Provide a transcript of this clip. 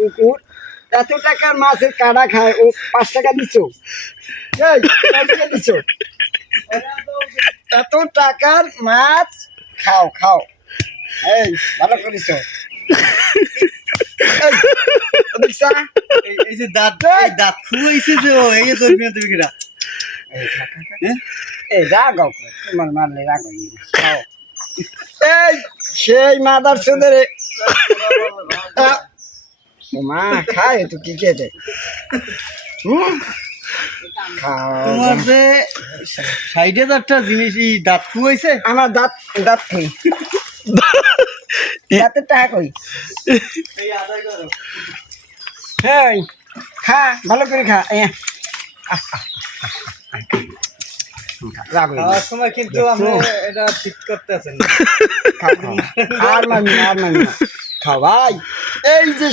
কুকুর এত টাকার মাছের কাটা খায় ও 5 টাকা দিছ এই 5 টাকা দিছ এত টাকার মাছ খাও খাও এই ভালো করিস এই যে দাঁত দাঁত খুয়াইছে যে এই যে তোর তুমি কিরা এই রাগ তোমার মারলে রাগ খাও এই সেই মাদার চোদের মা খায় তো কি খেতে তোমার যে 60,000টা জিনিস এই দাঁত খুয়াইছে আমার দাঁত দাঁত খাই দাঁতের টাকা কই এই আদায় করো এই খা ভালো করে খা খাওয়ার সময় কিন্তু আপনি এটা ঠিক করতে আছেন আর মানি খাও ভাই এই যে